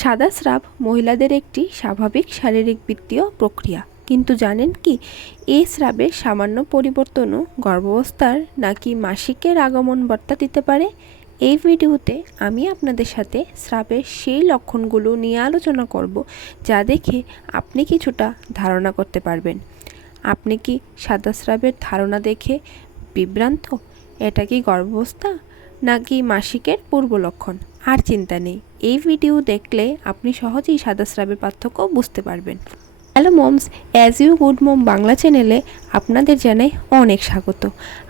সাদা স্রাব মহিলাদের একটি স্বাভাবিক শারীরিক বৃত্তীয় প্রক্রিয়া। কিন্তু জানেন কি, এই স্রাবের সামান্য পরিবর্তনও গর্ভাবস্থার নাকি মাসিকের আগমন বার্তা দিতে পারে? এই ভিডিওতে আমি আপনাদের সাথে স্রাবের সেই লক্ষণগুলো নিয়ে আলোচনা করব, যা দেখে আপনি কিছুটা ধারণা করতে পারবেন। আপনি কি সাদা স্রাবের ধারণা দেখে বিভ্রান্ত? এটা কি গর্ভাবস্থা? নাকি মাসিকের পূর্ব লক্ষণ? আর চিন্তা নেই। এই ভিডিও দেখলে আপনি সহজেই সাদা স্রাবের পার্থক্য বুঝতে পারবেন। Hello moms as you good mom Bangla চ্যানেলে আপনাদের জানাই অনেক স্বাগত।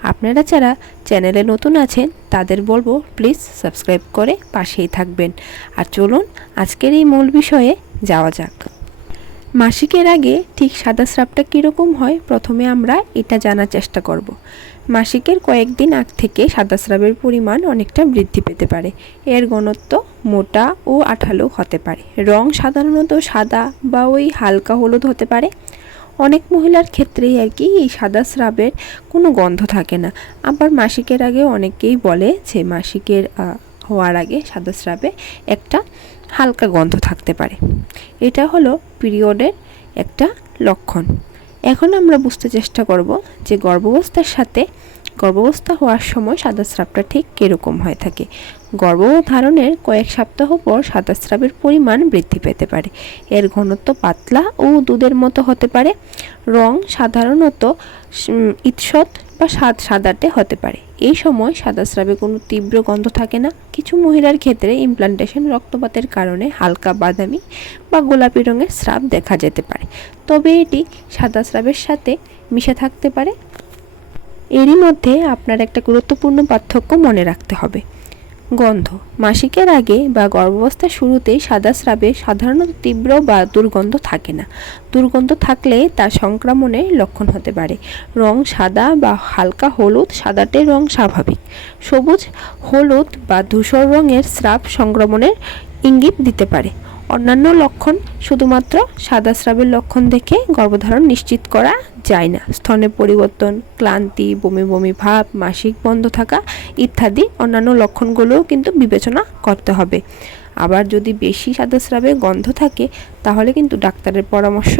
আপনারা যারা চ্যানেলে নতুন আছেন, তাদের বলব প্লিজ সাবস্ক্রাইব করে পাশেই থাকবেন। আর চলুন আজকের এই মূল বিষয়ে যাওয়া যাক। মাসিকের আগে ঠিক সাদা স্রাবটা কীরকম হয় প্রথমে আমরা এটা জানার চেষ্টা করব। মাসিকের কয়েকদিন আগ থেকে সাদা স্রাবের পরিমাণ অনেকটা বৃদ্ধি পেতে পারে। এর ঘনত্ব মোটা ও আঠালো হতে পারে। রং সাধারণত সাদা বা ওই হালকা হলুদ হতে পারে। অনেক মহিলার ক্ষেত্রেই আর কি এই সাদা স্রাবের কোনো গন্ধ থাকে না। আবার মাসিকের আগে অনেকেই বলে যে মাসিকের হওয়ার আগে সাদা স্রাবে একটা হালকা গন্ধ থাকতে পারে। এটা হলো পিরিয়ডের একটা লক্ষণ। এখন আমরা বুঝতে চেষ্টা করব যে গর্ভাবস্থার সাথে গর্ভাবস্থা হওয়ার সময় সাদা স্রাবটা ঠিক কীরকম হয়ে থাকে। গর্ভধারণের কয়েক সপ্তাহ পর সাদা স্রাবের পরিমাণ বৃদ্ধি পেতে পারে। এর ঘনত্ব পাতলা ও দুধের মতো হতে পারে। রং সাধারণত ঈষৎ বা স্বাদ সাদাটে হতে পারে। এই সময় সাদা স্রাবে কোনো তীব্র গন্ধ থাকে না। কিছু মহিলার ক্ষেত্রে ইমপ্লান্টেশন রক্তপাতের কারণে হালকা বাদামি বা গোলাপি রঙের স্রাব দেখা যেতে পারে। তবে এটি সাদা স্রাবের সাথে মিশে থাকতে পারে। এরই মধ্যে আপনার একটা গুরুত্বপূর্ণ পার্থক্য মনে রাখতে হবে। গন্ধ। মাসিকের আগে বা গর্ভাবস্থার শুরুতেই সাদা স্রাবে সাধারণত তীব্র বা দুর্গন্ধ থাকে না। দুর্গন্ধ থাকলে তা সংক্রমণের লক্ষণ হতে পারে। রং সাদা বা হালকা হলুদ, সাদাটে রং স্বাভাবিক। সবুজ, হলুদ বা ধূসর রঙের স্রাব সংক্রমণের ইঙ্গিত দিতে পারে। অন্যান্য লক্ষণ শুধুমাত্র সাদা স্রাবের লক্ষণ দেখে গর্ভধারণ নিশ্চিত করা যায় না। স্তনের পরিবর্তন, ক্লান্তি, বমি বমি ভাব, মাসিক বন্ধ থাকা ইত্যাদি অন্যান্য লক্ষণগুলোও কিন্তু বিবেচনা করতে হবে। আবার যদি বেশি সাদা স্রাবে গন্ধ থাকে, তাহলে কিন্তু ডাক্তারের পরামর্শ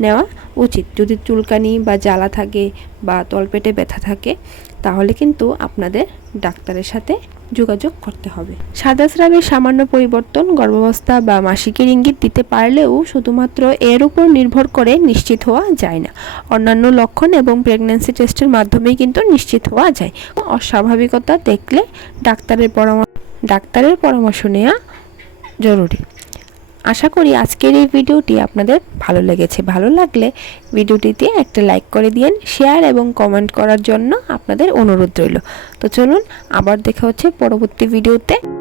নেওয়া উচিত। যদি চুলকানি বা জ্বালা থাকে বা তলপেটে ব্যথা থাকে, তাহলে কিন্তু আপনাদের ডাক্তারের সাথে যোগাযোগ করতে হবে। সাদা স্রাবের সামান্য পরিবর্তন গর্ভাবস্থা বা মাসিকের ইঙ্গিত দিতে পারলেও শুধুমাত্র এর উপর নির্ভর করে নিশ্চিত হওয়া যায় না। অন্যান্য লক্ষণ এবং প্রেগন্যান্সি টেস্টের মাধ্যমেই কিন্তু নিশ্চিত হওয়া যায়। অস্বাভাবিকতা দেখলে ডাক্তারের পরামর্শ ডাক্তারের পরামর্শ নেওয়া জরুরি। আশা করি আজকের এই ভিডিওটি আপনাদের ভালো লেগেছে। ভালো লাগলে ভিডিওটিতে একটা লাইক করে দিন শেয়ার এবং কমেন্ট করার জন্য আপনাদের অনুরোধ রইল। তো চলুন, আবার দেখা হচ্ছে পরবর্তী ভিডিওতে।